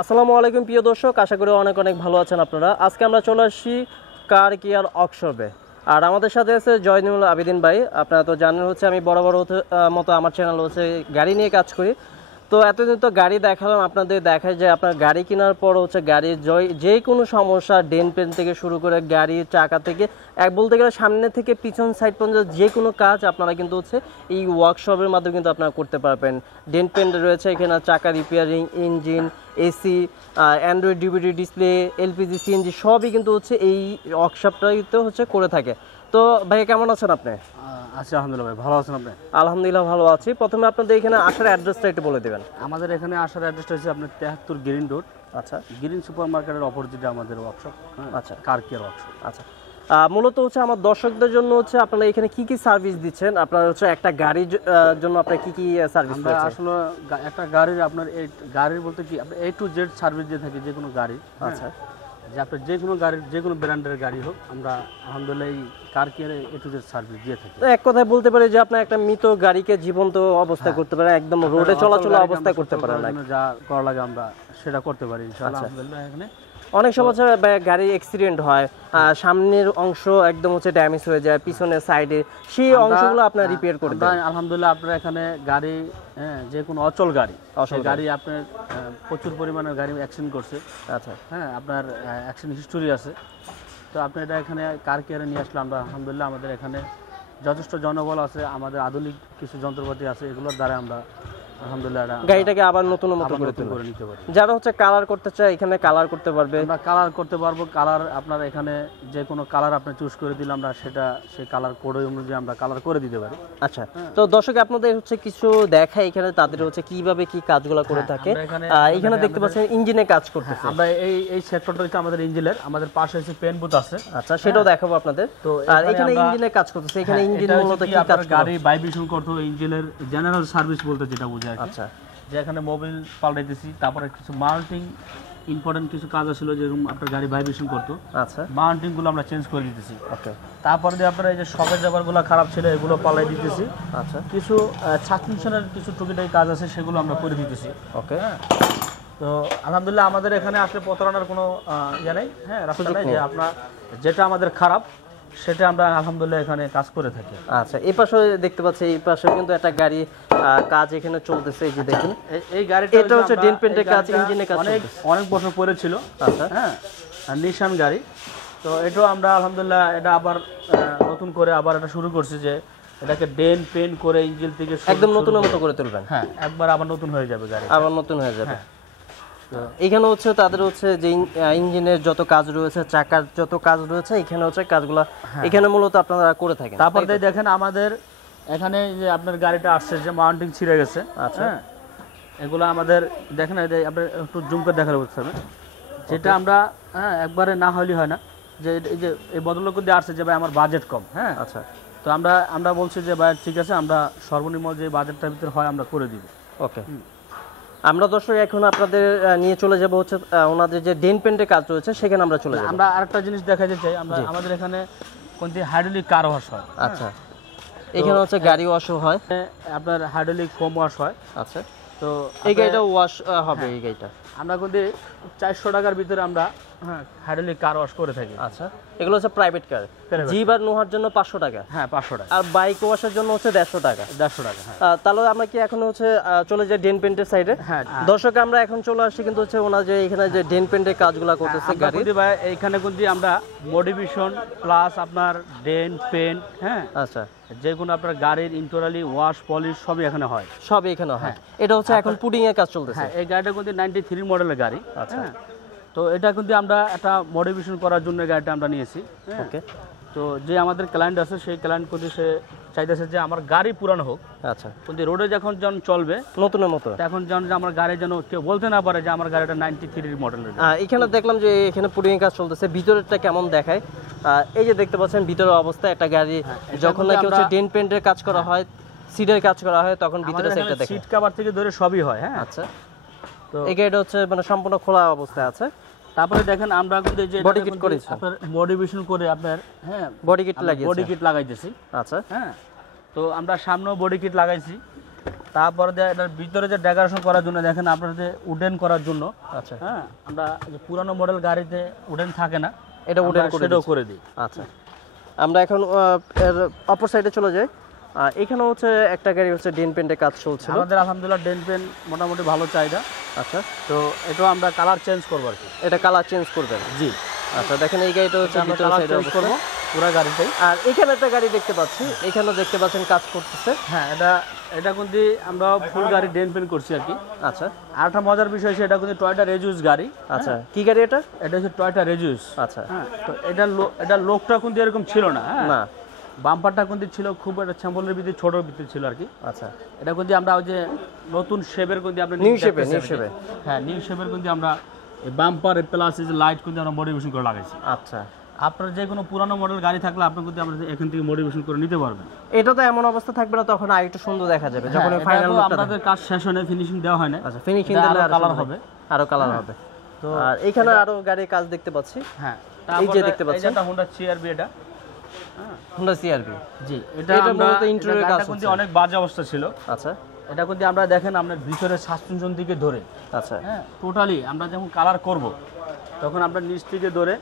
আসসালামু আলাইকুম প্রিয় দর্শক, আশা করি অনেক অনেক ভালো আছেন আপনারা। আজকে আমরা চলে আসছি কার কেয়ার ওয়ার্কশপে, আর আমাদের সাথে আছে জয়নুল আবেদিন ভাই। আপনারা তো জানেন আমি বড় মতো আমার চ্যানেল গাড়ি নিয়ে কাজ করি। তো এতদিন তো গাড়ি দেখালাম আপনাদের, দেখায় যে আপনার গাড়ি কেনার পর গাড়ির যে কোনো সমস্যা, ডেন পেন থেকে শুরু করে গাড়ির চাকা থেকে বলতে গেলে সামনে থেকে পিছন সাইড পর্যন্ত যে কোনো কাজ আপনারা কিন্তু এই ওয়ার্কশপের মাধ্যমে কিন্তু আপনারা করতে পারবেন। ডেন পেন রয়েছে এখানে, চাকা repairing, engine, AC, Android DVD display, LPG, CNG সবই কিন্তু এই ওয়ার্কশপটাইতে করে থাকে। তো ভাই কেমন আছেন আপনি? আচ্ছা, আলহামদুলিল্লাহ ভাই, ভালো আছেন আপনি? আলহামদুলিল্লাহ ভালো আছি। প্রথমে আপনাদের এখানে আসার অ্যাড্রেসটা একটু বলে দেবেন। আমাদের এখানে আসার অ্যাড্রেসটা হচ্ছে আপনার 73 গ্রিন রোড। আচ্ছা, গ্রিন সুপার মার্কেটের অপোজিটে আমাদের ওয়ার্কশপ। আচ্ছা, কার কেয়ার ওয়ার্কশপ। আচ্ছা, মূলত আমার দর্শকদের জন্য আপনারা এখানে কি কি সার্ভিস দিচ্ছেন? আপনারা একটা গাড়ির জন্য আপনারা কি কি সার্ভিস দিচ্ছেন? আসলে একটা গাড়ির আপনার গাড়ির বলতে কি আপনার A to Z সার্ভিস দিয়ে থাকি, যে কোনো গাড়ি। আচ্ছা, যে আপনার যে কোনো গাড়ির যে কোনো ব্র্যান্ডের গাড়ি হোক, আমরা আলহামদুলিল্লাহ এই কার কেয়ারে A to Z সার্ভিস দিয়ে থাকি। তো এক কথায় বলতে পারি যে আপনার একটা মৃত গাড়িকে জীবন্ত অবস্থায় করতে পারেন, একদম রোডে চলাচল অবস্থায় করতে পারেন, যা করা লাগে আমরা সেটা করতে পারি ইনশাআল্লাহ। আলহামদুলিল্লাহ এখানে অনেক সময় গাড়ি অ্যাক্সিডেন্ট হয়, সামনের অংশ একদম ড্যামেজ হয়ে যায়, পিছনের সাইডে সেই অংশগুলো আপনারা রিপেয়ার করে দেন। আলহামদুলিল্লাহ আপনার এখানে গাড়ি, যে কোনো অচল গাড়ি আপনার প্রচুর পরিমাণে গাড়ি অ্যাক্সিডেন্ট করছে। আচ্ছা, আপনার অ্যাক্সিডেন্ট হিস্টোরি আছে, তো আপনি এটা এখানে কার কেয়ারে নিয়ে আসলে আমরা আলহামদুলিল্লাহ আমাদের এখানে যথেষ্ট জনবল আছে, আমাদের আধুনিক কিছু যন্ত্রপাতি আছে, এগুলোর দ্বারা আমরা আলহামদুলিল্লাহ গাড়িটাকে আবার নতুন মতো করে নিতে পারি। যারা কালার করতে চায় এখানে কালার করতে পারবে, আমরা কালার করতে পারবো। কালার আপনার এখানে যে কোনো কালার আপনি চুজ করে দিলে আমরা সেই কালার কোড অনুযায়ী আমরা কালার করে দিতে পারি। আচ্ছা, তো দর্শক আপনাদের কিছু দেখায় এখানে তাদের কিভাবে কি কাজগুলো করে থাকে। এখানে দেখতে পাচ্ছেন ইঞ্জিনে কাজ করতেছে। আমরা এই সেক্টরটা হচ্ছে আমাদের ইঞ্জিনের, আমাদের পাশে হচ্ছে পেন বুথ আছে। আচ্ছা, সেটাও দেখাবো আপনাদের। তো আর এখানে ইঞ্জিনে কাজ করতেছে, এখানে ইঞ্জিন মূলত কি কাজ করে? গাড়ি ভাইব্রেশন করতে ইঞ্জিনের জেনারেল সার্ভিস বলতে যেটা বোঝায়। আচ্ছা, যে এখানে মোবিল পাল্টাইতেছি, তারপরে কিছু মাউন্টিং ইম্পর্টেন্ট কিছু কাজ ছিল, যেরকম আপনার গাড়ি ভাইব্রেশন করতো। আচ্ছা, মাউন্টিং গুলো আমরা চেঞ্জ করে দিতেছি। ওকে, তারপরে দিয়ে আপনার এই যে শকের জাবারগুলো খারাপ ছিল এগুলো পাল্টাই দিতেছি। আচ্ছা, কিছু সাসপেনশনের কিছু টুকিটাকি কাজ আছে সেগুলো আমরা করে দিতেছি। ওকে, তো আলহামদুলিল্লাহ আমাদের এখানে আসলে প্রতারণার কোনো ইয়ে নেই, রাস্তা নেই, যে আপনার যেটা আমাদের খারাপ সেটা আমরা আলহামদুলিল্লাহ এখানে কাজ করে থাকি। আচ্ছা, এই পাশে দেখতে পাচ্ছি, এই পাশে কিন্তু একটা গাড়ি কাজ এখানে চলতেছে। এই যে দেখুন, এই গাড়িটা এটা ডেন পেন্টের কাজ, ইঞ্জিনের কাজ অনেক বছর পরে ছিল। আচ্ছা, নিশান গাড়ি। তো এটাও আমরা আলহামদুলিল্লাহ এটা আবার নতুন করে আবার এটা শুরু করছি, যে এটাকে ডেন পেন করে ইঞ্জিন থেকে একদম নতুন মতো করে তুলবেন। একবার আবার নতুন হয়ে যাবে গাড়ি, আবার নতুন হয়ে যাবে। এখানে তাদের যে ইঞ্জিনের যত কাজ রয়েছে, চাকার যত কাজ রয়েছে, এখানে কাজগুলো এখানে মূলত আপনারা করে থাকেন। তারপর দেখেন আমাদের এখানে যে আপনার গাড়িটা আসছে, যে মাউন্টিং ছিঁড়ে গেছে। আচ্ছা, এগুলো আমাদের দেখেন, আপনার একটু জুম করে দেখার বলতে হবে, যেটা আমরা একবারে না হলে হয় না, যে এই বদলক দিয়ে আসছে যে ভাই আমার বাজেট কম। আচ্ছা, তো আমরা বলছি যে ভাই ঠিক আছে, আমরা সর্বনিম্ন যে বাজেটটার ভিতরে হয় আমরা করে দিব। ওকে, আমরা দর্শক এখন আপনাদের নিয়ে চলে যাব ওনাদের যে ডেন পেন্টের কাজ রয়েছে সেখানে আমরা চলে যাব। আমরা আরেকটা জিনিস দেখাতে চাই, আমাদের এখানে কোনটি হাইড্রোলিক কার ওয়াশ হয়। আচ্ছা, এখানে গাড়ি ওয়াশও হয়, আপনার হাইড্রোলিক ফোম ওয়াশ হয়। আচ্ছা, তো এই গাড়িটা ওয়াশ হবে। এই গাড়িটা আমরা কিন্তু 400 টাকার ভিতরে আমরা হাইড্রোলিক কার ওয়াশ করে থাকি। আচ্ছা, এগুলো প্রাইভেট কার, জিপ আর নোহার জন্য 500 টাকা। 500 টাকা। আর বাইক ওয়াশের জন্য 150 টাকা। 150 টাকা। তাহলে আমরা কি এখন চলে যাই ডেন পেন্টের সাইডে? দর্শক আমরা এখন চলে আসছি কিন্তু ওনার যে এখানে যে ডেন পেন্টের কাজগুলো করতেছে গাড়ি, এইখানে কিন্তু আমরা মডিফিকেশন প্লাস আপনার ডেন পেন্ট, আচ্ছা, যে কোনো আপনার গাড়ির ইন্টারনালি ওয়াশ পলিশ সবই এখানে হয়। সবই এখানে হয়। এটা এখন পুডিং এর কাজ চলতেছে। এই গাড়িটা কিন্তু 93 মডেলের গাড়ি। আচ্ছা, তো এটা কিন্তু আমরা একটা মডিফিকেশন করার জন্য গাড়িটা আমরা নিয়েছি। ওকে, তো যে আমাদের ক্লায়েন্ট আছে সেই ক্লায়েন্ট কিন্তু সে চাইতেছে যে আমার গাড়ি পুরানো হোক। আচ্ছা, কিন্তু রোডে যখন চলবে নতুনের মতো, এখন যেন আমার গাড়ি যেন কেউ বলতে না পারে যে আমার গাড়িটা 93 মডেলের। এখানে দেখলাম যে এখানে পুডিং এর কাজ চলতেছে। ভিতরেরটা কেমন দেখায়? এই যে দেখতে পাচ্ছেন ভিতরের অবস্থা, একটা গাড়ি যখন নাকি ডেন পেন্টের কাজ করা হয়, সিটের কাজ করা হয়, তখন ভিতরে সেটা দেখেন, সিট কভার থেকে ধরে সবই হয়। আচ্ছা, তো এই গাড়িটা সম্পূর্ণ খোলা অবস্থায় আছে। তারপরে দেখেন আমরা কিন্তু যে বডি কিট করেছি, আপনার মডিফিকেশন করে আপনার বডি কিট লাগাইতেছি। আচ্ছা, তো আমরা সামনেও বডি কিট লাগাইছি, তারপরে এটার ভিতরে যে ডেকোরেশন করার জন্য দেখেন আপনাদের উডেন করার জন্য। আচ্ছা, হ্যাঁ, আমরা যে পুরানো মডেল গাড়িতে উডেন থাকে না, এটা উডেন সেটাও করে দিই। আচ্ছা, আমরা এখন এর অপর সাইডে চলে যাই। এখানে হচ্ছে একটা গাড়ি হচ্ছে ডেন পেন্টের কাজ চলছে আমাদের, আলহামদুলিল্লাহ ডেন পেন্ট মোটামুটি ভালো চাহিদা। আচ্ছা, তো এটাও আমরা কালার চেঞ্জ করবো আর কি। এটা কালার চেঞ্জ করবেন? জি। আচ্ছা, দেখেন এই গাড়িটা হচ্ছে আমরা কালার চেঞ্জ করবো পুরো গাড়িটাই। আর এখানে একটা গাড়ি দেখতে পাচ্ছি, এখানেও দেখতে পাচ্ছেন কাজ করতেছে। হ্যাঁ, এটা কিন্তু আমরা ফুল গাড়ি ডেন পেন্ট করছি আর কি। আচ্ছা, আর একটা মজার বিষয় হচ্ছে এটা কিন্তু টয়োটা রেজুস গাড়ি। আচ্ছা, কি গাড়ি এটা? এটা হচ্ছে টয়োটা রেজুস। আচ্ছা, হ্যাঁ, তো এটা লোকটা কিন্তু এরকম ছিল না। না, বাম্পারটা কিন্তু ছিল খুব একটা স্যাম্পলের ভিতরে, ছোটোর ভিতরে ছিল আর কি। আচ্ছা, এটা কিন্তু আমরা ওই যে নতুন শেপের কিন্তু আমরা নিউ শেপে, হ্যাঁ নিউ শেপের কিন্তু আমরা এই বাম্পার প্লাস এই যে লাইট কিন্তু আমরা মডিফিকেশন করে লাগাইছি। আচ্ছা, আপনার যে কোনো পুরানো মডেল গাড়ি থাকলে আপনি কিন্তু আমরা এখান থেকে মডিফিকেশন করে নিতে পারবেন। এটা তো এমন অবস্থা থাকবে না, তখন আর একটু সুন্দর দেখা যাবে যখন ফাইনাল আমাদের কাজ শেষ হয় না, ফিনিশিং দেওয়া হয় না। আচ্ছা, ফিনিশিং দিলে আরো কালার হবে, আরো কালার হবে। তো আর এখানে আরো গাড়ির কাজ দেখতে পাচ্ছি। হ্যাঁ, এই যে দেখতে পাচ্ছেন এটা হোন্ডা সিআরবি, এটা হোন্ডা সিআরবি। জি, এটা মূলত ইন্টেরিয়র কাজ কিন্তু অনেক বাজে অবস্থা ছিল। আচ্ছা, এটা কিন্তু আমরা দেখেন আপনার ভিতরে সাসপেনশন থেকে ধরে, আচ্ছা, হ্যাঁ টোটালি আমরা যখন কালার করব তখন আমরা নিচ থেকে ধরে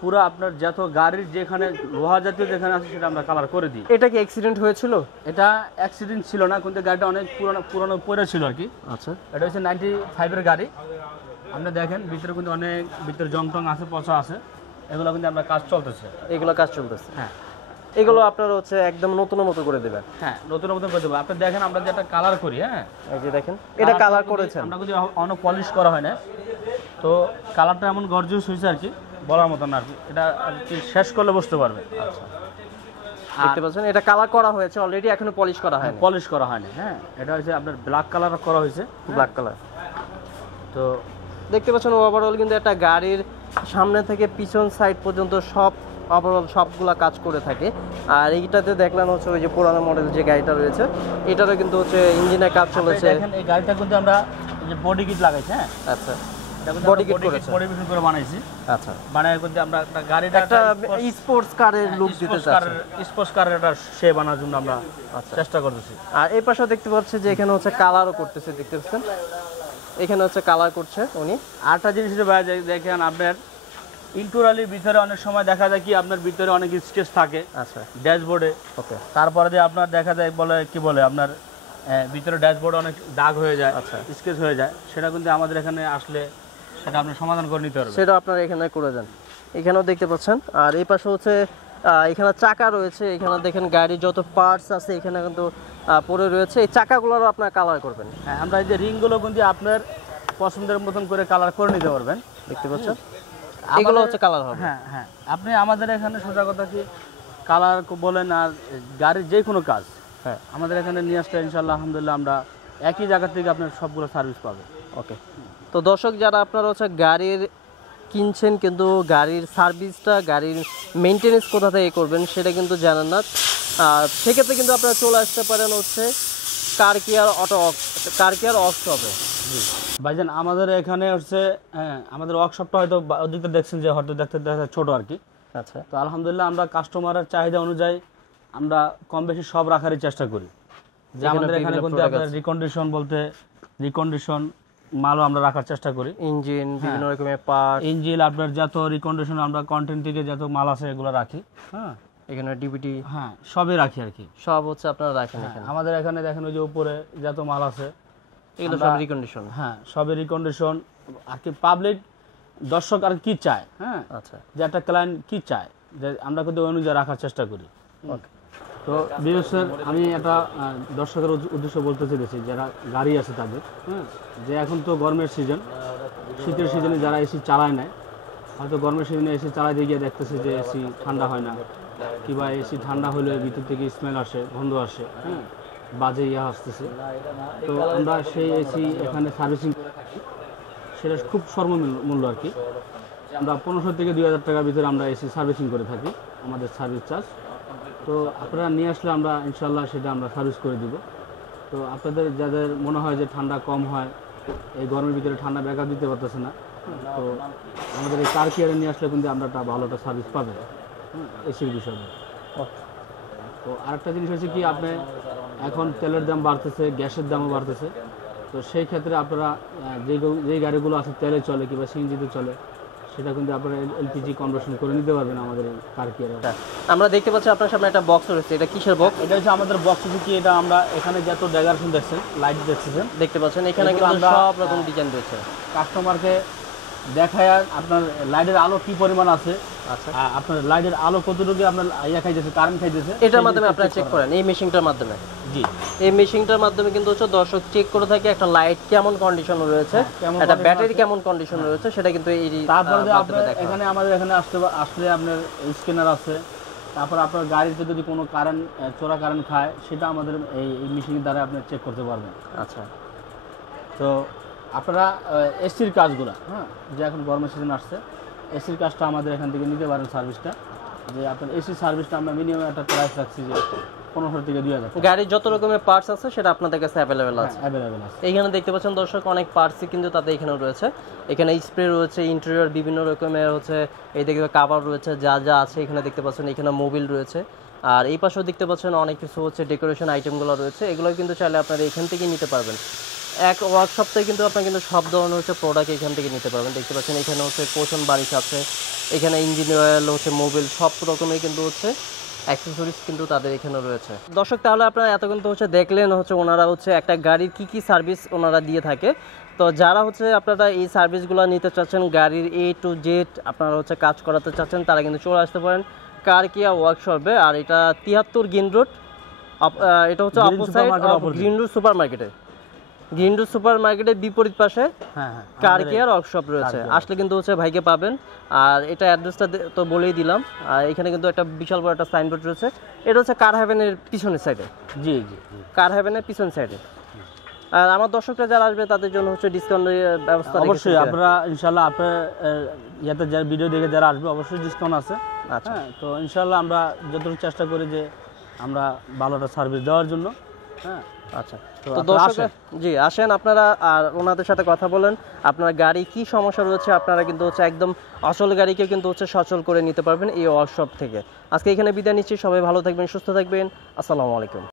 পুরো আপনার যত গাড়ির যেখানে লোহা জাতীয় যেখানে আছে সেটা আমরা কালার করে দিই। এটা কি অ্যাক্সিডেন্ট হয়েছিল? এটা অ্যাক্সিডেন্ট ছিল না, কিন্তু গাড়িটা অনেক পুরনো পড়ে ছিল আর কি। আচ্ছা, এটা হচ্ছে 95-এর গাড়ি। আপনি দেখেন ভিতরে কিন্তু অনেক ভিতরে জং টং আছে, পচা আছে, এগুলো কিন্তু আমরা কাজ চলতেছে। এগুলো কাজ চলতেছে? হ্যাঁ, এগুলো আপনারা হচ্ছে একদম নতুন মতো করে দেবেন? হ্যাঁ, নতুন করে দেবো। আপনি দেখেন আমরা যেটা কালার করি, হ্যাঁ এই যে দেখেন এটা কালার করেছেন, আমরা কিন্তু অনেক পলিশ করা হয় না, তো কালারটা এমন গর্জিয়াস হয়েছে আর কি, বলার মতো না আর কি। এটা আর কি শেষ করলে বুঝতে পারবে। আচ্ছা, দেখতে পাচ্ছেন এটা কালার করা হয়েছে অলরেডি, এখনো পলিশ করা হয়নি? পলিশ করা হয়নি। হ্যাঁ, এটা হচ্ছে আপনার ব্ল্যাক কালার করা হয়েছে, ব্ল্যাক কালার। তো দেখতে পাচ্ছেন ওভারঅল কিন্তু একটা গাড়ির সামনে থেকে পিছন সাইড পর্যন্ত সব ওভারঅল সবগুলা কাজ করে থাকে। আর এইটাতে দেখলাম হচ্ছে ওই যে পুরানো মডেল যে গাড়িটা রয়েছে এটারও কিন্তু হচ্ছে ইঞ্জিনের কাজ চলেছে। দেখেন এই গাড়িটা কিন্তু আমরা যে বডি কিট লাগাইছি। হ্যাঁ, আচ্ছা, বডি কিট মডিফিকেশন করে বানাইছি। আচ্ছা, বানায় কিন্তু আমরা একটা গাড়িটা একটা স্পোর্টস কারের লুক দিতে চাচ্ছি, স্পোর্টস কারের একটা শেপ আনার জন্য আমরা চেষ্টা করতেছি। আর এই পাশেও দেখতে পাচ্ছি যে এখানে হচ্ছে কালারও করতেছে, দেখতে পাচ্ছেন এখানে হচ্ছে কালার করছে উনি। আরেকটা জিনিস দেখেন আপনার ইন্টুরালির ভিতরে অনেক সময় দেখা যায় কি আপনার ভিতরে অনেক স্কেচ থাকে। আচ্ছা, ড্যাশবোর্ডে। ওকে, তারপরে যে আপনার দেখা যায় বলে আপনার ভিতরে ড্যাশবোর্ডে অনেক দাগ হয়ে যায়, আচ্ছা, স্কেচ হয়ে যায়, সেটা কিন্তু আমাদের এখানে আসলে সেটা আপনি সমাধান করে নিতে পারবেন। সেটা আপনারা এখানে করে দেন। এখানেও দেখতে পাচ্ছেন। আর এই পাশে হচ্ছে এখানে চাকা রয়েছে, এখানে দেখেন গাড়ির যত পার্টস আছে এখানে কিন্তু পড়ে রয়েছে, এই চাকাগুলোরও আপনারা কালার করবেন। হ্যাঁ, আমরা এই যে রিংগুলো কিন্তু আপনার পছন্দের মতন করে কালার করে নিতে পারবেন। দেখতে পাচ্ছেন এগুলো হচ্ছে কালার হবে। হ্যাঁ, হ্যাঁ, আপনি আমাদের এখানে সোজা কথা কি কালার বলেন আর গাড়ির যে কোনো কাজ, হ্যাঁ আমাদের এখানে নিয়ে আসলে ইনশাল্লাহ আলহামদুলিল্লাহ আমরা একই জায়গা থেকে আপনার সবগুলো সার্ভিস পাবেন। ওকে, তো দর্শক যারা আপনারা হচ্ছে গাড়ির কিনছেন কিন্তু গাড়ির সার্ভিসটা গাড়ির মেনটেনেন্স কোথা থেকে করবেন সেটা কিন্তু জানেন না, সেক্ষেত্রে কিন্তু আপনারা চলে আসতে পারেন হচ্ছে কার কেয়ার ওয়ার্কশপে। ভাইজান আমাদের এখানে হচ্ছে আমাদের ওয়ার্কশপটা হয়তো অধিকটা দেখছেন যে হয়তো দেখতে ছোট আর কি। আচ্ছা, তো আলহামদুলিল্লাহ আমরা কাস্টমারের চাহিদা অনুযায়ী আমরা কম বেশি সব রাখারই চেষ্টা করি। যে আমাদের এখানে কিন্তু আপনার রিকন্ডিশন মালও আমরা রাখার চেষ্টা করি, ইঞ্জিন বিভিন্ন রকমের পার্ট, ইঞ্জিন আপনার যত রিকন্ডিশন আমরা কন্টেন্ট থেকে যত মাল আছে এগুলো রাখি। হ্যাঁ, এখানে ডিভিডি, হ্যাঁ সবই রাখি আর কি, সব হচ্ছে আপনারা রাখেন এখানে। আমাদের এখানে দেখেন ওই যে উপরে যত মাল আছে এগুলো সব রিকন্ডিশন। হ্যাঁ, সবই রিকন্ডিশন আর কি। পাবলিক দর্শক আর কি চায়, হ্যাঁ আচ্ছা, যে একটা ক্লায়েন্ট কি চায় যে আমরা কিন্তু অনুযায়ী রাখার চেষ্টা করি। ওকে, তো বিশেষ স্যার আমি একটা দর্শকের উদ্দেশ্য বলতে চেয়েছি যারা গাড়ি আছে তাদের, হ্যাঁ যে এখন তো গরমের সিজন, শীতের সিজনে যারা এসি চালায় নেয়, হয়তো গরমের সিজনে এসি চালাতে গিয়ে দেখতেছে যে এসি ঠান্ডা হয় না, কিংবা এসি ঠান্ডা হলে ভিতর থেকে স্মেল আসে, গন্ধ আসে, হ্যাঁ বাজে আসতেছে। তো আমরা সেই এসি এখানে সার্ভিসিং সেটা খুব সর্বমূল্য আর কি। আমরা 1500 থেকে 2000 টাকার ভিতরে আমরা এসি সার্ভিসিং করে থাকি, আমাদের সার্ভিস চার্জ। তো আপনারা নিয়ে আসলে আমরা ইনশাল্লাহ সেটা আমরা সার্ভিস করে দিব। তো আপনাদের যাদের মনে হয় যে ঠান্ডা কম হয়, এই গরমের ভিতরে ঠান্ডা ব্যাকআপ দিতে পারতেছে না, তো আমাদের এই কার কেয়ারে নিয়ে আসলে কিন্তু আমরা একটা ভালো একটা সার্ভিস পাবেন এসির বিষয়ে। তো আরেকটা জিনিস হচ্ছে কি আপনি এখন তেলের দাম বাড়তেছে, গ্যাসের দামও বাড়তেছে। তো সেই ক্ষেত্রে আপনারা যে গাড়িগুলো আছে তেলে চলে কিংবা সিএনজিতে চলে, সেটা কিন্তু আপনারা এলপিজি কনভার্সন করে নিতে পারবেন আমাদের কার কেয়ারে। আমরা দেখতে পাচ্ছি আপনার সামনে একটা বক্স রয়েছে, এটা কিসের বক্স? এটা হচ্ছে আমাদের বক্স কি, এটা আমরা এখানে যত ডেকোরেশন দেখছেন, লাইট দেখতেছেন, দেখতে পাচ্ছেন এখানে কিন্তু সব রকম ডিজাইন রয়েছে। কাস্টমারকে দেখায় আপনার লাইটের আলো কি পরিমাণ আছে, আচ্ছা আপনার লাইটের আলো কতটুকু আপনার খাইতেছে, কারেন্ট খাইতেছে, এটার মাধ্যমে আপনারা চেক করেন এই মেশিনটার মাধ্যমে। জি, এই মেশিনটার মাধ্যমে কিন্তু হচ্ছে দর্শক চেক করে থাকে একটা লাইট কেমন কন্ডিশন রয়েছে, একটা ব্যাটারি কেমন কন্ডিশন রয়েছে, সেটা কিন্তু এই তারপরে আপনার এখানে আমাদের এখানে আসলে আপনার স্ক্যানার আছে। তারপর আপনার গাড়িতে যদি কোনো কারেন্ট চোরা কারেন্ট খায়, সেটা আমাদের এই মেশিনের দ্বারা আপনি চেক করতে পারবেন। আচ্ছা, তো আপনারা এসির কাজগুলো, হ্যাঁ, যে এখন গরমের সিজন আসছে, এসির কাজটা আমাদের এখান থেকে নিতে পারেন সার্ভিসটা। যে আপনার এসি সার্ভিসটা আমরা মিনিমাম একটা প্রাইস রাখছি যে 1500 থেকে 2000। গাড়ির যত রকমের পার্টস আছে সেটা আপনাদের কাছে অ্যাভেলেবেল আছে। অ্যাভেলেবেল আছে। এইখানে দেখতে পাচ্ছেন দর্শক অনেক পার্টসই কিন্তু তাদের এখানে রয়েছে। এখানে স্প্রে রয়েছে, ইন্টেরিয়র বিভিন্ন রকমের হচ্ছে এই দেখবে কাভার রয়েছে, যা যা আছে এখানে দেখতে পাচ্ছেন। এখানে মোবিল রয়েছে, আর এই পাশেও দেখতে পাচ্ছেন অনেক কিছু হচ্ছে ডেকোরেশন আইটেমগুলো রয়েছে। এগুলো কিন্তু চাইলে আপনারা এখান থেকেই নিতে পারবেন। এক ওয়ার্কশপ থেকে কিন্তু আপনার কিন্তু সব ধরনের হচ্ছে প্রোডাক্ট এখান থেকে নিতে পারবেন। দেখতে পাচ্ছেন এখানে হচ্ছে পোষণ বারিশ আছে, এখানে ইঞ্জিন অয়েল হচ্ছে, মোবিল, সব রকমের কিন্তু হচ্ছে অ্যাক্সেসরিজ কিন্তু তাদের এখানে রয়েছে। দর্শক তাহলে আপনারা এতক্ষণ তো হচ্ছে দেখলেন হচ্ছে ওনারা হচ্ছে একটা গাড়ির কি সার্ভিস ওনারা দিয়ে থাকে। তো যারা হচ্ছে আপনারা এই সার্ভিসগুলো নিতে চাচ্ছেন, গাড়ির A to Z আপনারা হচ্ছে কাজ করাতে চাচ্ছেন, তারা কিন্তু চলে আসতে পারেন কার কেয়া ওয়ার্কশপে। আর এটা 73 গ্রিন রোড, এটা হচ্ছে অপোসাইড গ্রিন রোড সুপার মার্কেটে, গ্রিন রোড সুপার মার্কেটের বিপরীত পাশে কার কেয়ার ওয়ার্কশপ রয়েছে। আসলে কিন্তু হচ্ছে ভাইকে পাবেন। আর এটা অ্যাড্রেসটা তো বলেই দিলাম। আর এখানে কিন্তু একটা বিশাল বড় একটা সাইনবোর্ড রয়েছে, এটা হচ্ছে কার হেভেনের পিছনের সাইডে। জি জি, কার হেভেনের পিছন সাইডে। আর আমার দর্শকরা যারা আসবে তাদের জন্য হচ্ছে ডিসকাউন্টের ব্যবস্থা অবশ্যই আপনারা ইনশাআল্লাহ আপনার ইয়াতে যারা ভিডিও দেখে যারা আসবে অবশ্যই ডিসকাউন্ট আছে। আচ্ছা, তো ইনশাআল্লাহ আমরা যতটুকু চেষ্টা করি যে আমরা ভালো একটা সার্ভিস দেওয়ার জন্য। হ্যাঁ, আচ্ছা, তো দর্শক জি আসেন আপনারা আর ওনাদের সাথে কথা বলেন। আপনার গাড়ি কি সমস্যা রয়েছে আপনারা কিন্তু হচ্ছে একদম অচল গাড়িকে কিন্তু হচ্ছে সচল করে নিতে পারবেন এই ওয়ার্কশপ থেকে। আজকে এখানে বিদায় নিচ্ছি, সবাই ভালো থাকবেন, সুস্থ থাকবেন। আসসালামু আলাইকুম।